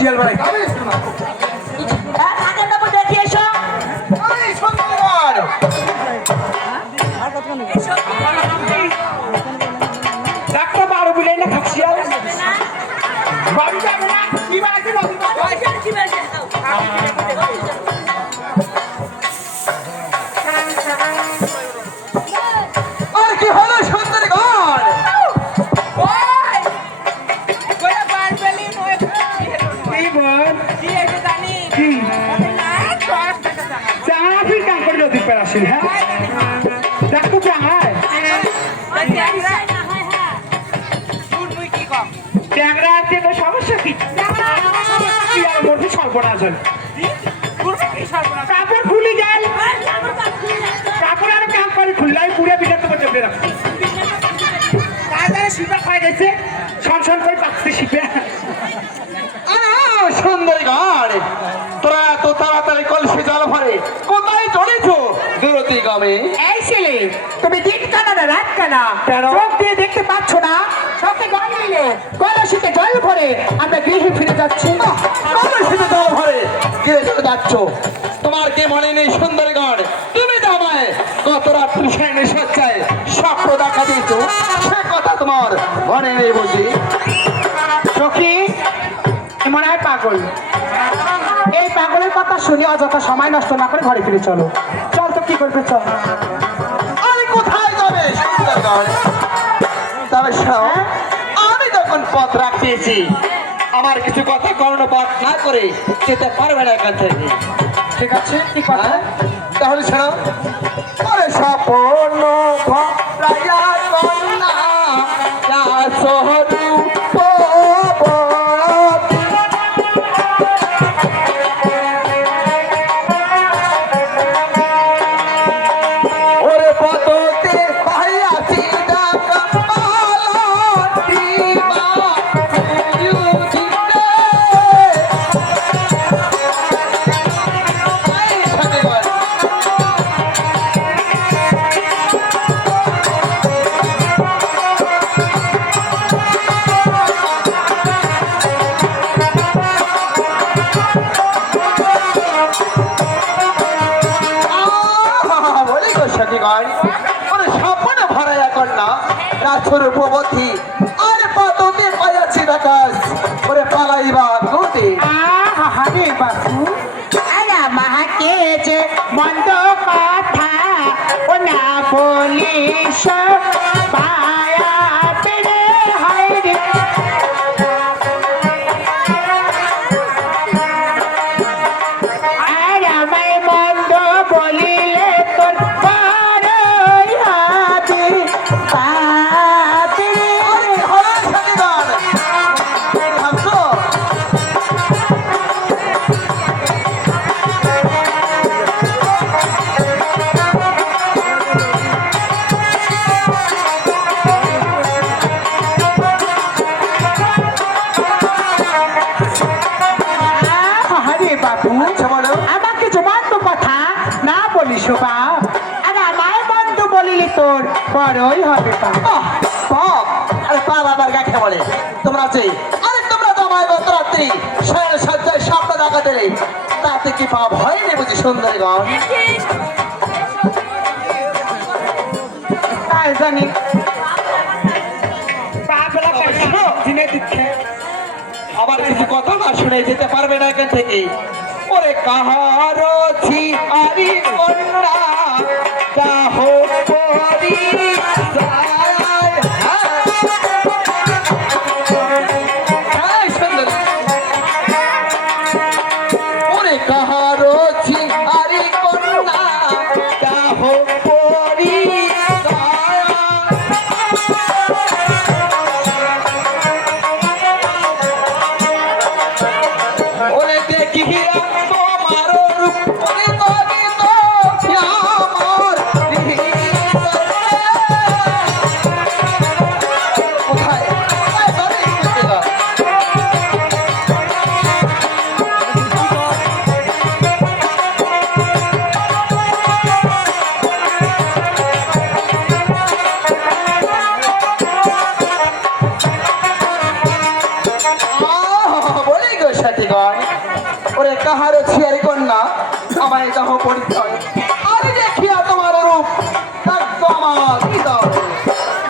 শিয়াল ভাই থাকেন না দেখি এসো ডাক্তার বারো বিলাই না শিয়াল বাড়ি যাবে না কি বাড়াইছে আর কি হলো সুন্দর ঘর আসেন হ্যাঁ দেখো চাঙায় ট্যাংরা আছে তো সমস্যা কি মধ্যে সর্বনাশ হল কাপড় খুলি যায় কাপড় আর কাম করে খুললাই পুরে পিঠা তোমার চেপে রাখো তাড়াতাড়ি শিপা খাই গেছে সন করে পাকছে শিপে সুন্দরী ঘর তোরা এত তাড়াতাড়ি কলসি জল ভরে কোথায় চলেছো দূরতি গ্রামে এই ছেলে তুমি দিন কানা না রাত কানা চোখ দিয়ে দেখতে পাচ্ছ না চোখে জল নিলে কলসিতে জল ভরে আমরা গৃহে ফিরে যাচ্ছি কলসিতে জল ভরে গৃহে চলে যাচ্ছ তোমার কি মনে নেই সুন্দরী ঘর তুমি তো আমায় কত রাত্রি সেনে সজ্জায় স্বপ্ন দেখা দিয়েছ সে কথা তোমার মনে নেই বুঝি সখী মনে হয় পাগল এই পাগলের কথা শুনে অযথা সময় নষ্ট না করে ঘরে ফিরে চলো চল তো কি করবে চল আরে কোথায় যাবে তবে শোনো আমি যখন পথ রাখতেছি আমার কিছু কথা কর্ণপাত না করে যেতে পারবে না এখান থেকে ঠিক আছে কি কথা তাহলে শোনো আরে স্বপ্ন ভক্রায়া কন্যা রূপবতী আরে পাতকে পাইয়াছি বাতাস ওরে পালাইবা গতি আরে বাপু আরে মাকে যে মন্দ কথা ও না বলিস পায়া পেরে হয় রে আর আমায় মন্দ বলিলে তোর বড়ই হবে তোর বড়ই হবে আরে পা বাবার গাছে বলে তোমরা আছে আরে তোমরা তো আমার গত রাত্রি সজ্জায় স্বপ্ন দেখা দিলে তাতে কি পাপ হয়নি বুঝি সুন্দরী গণ জানি আবার কিছু কথা না শুনে যেতে পারবে না এখান থেকে ওরে কাহারো ছি আরি কন্যা কাহো পরি ওরে কাহারো ছি আরি কন্যা কাহো পরি ওরে দেখিয়া তোমার রূপ ওরে তবে তো সাথীগণ, ওরে কাহারও ছিয়ারি কন্যা আমায় দাহ পরিচয়।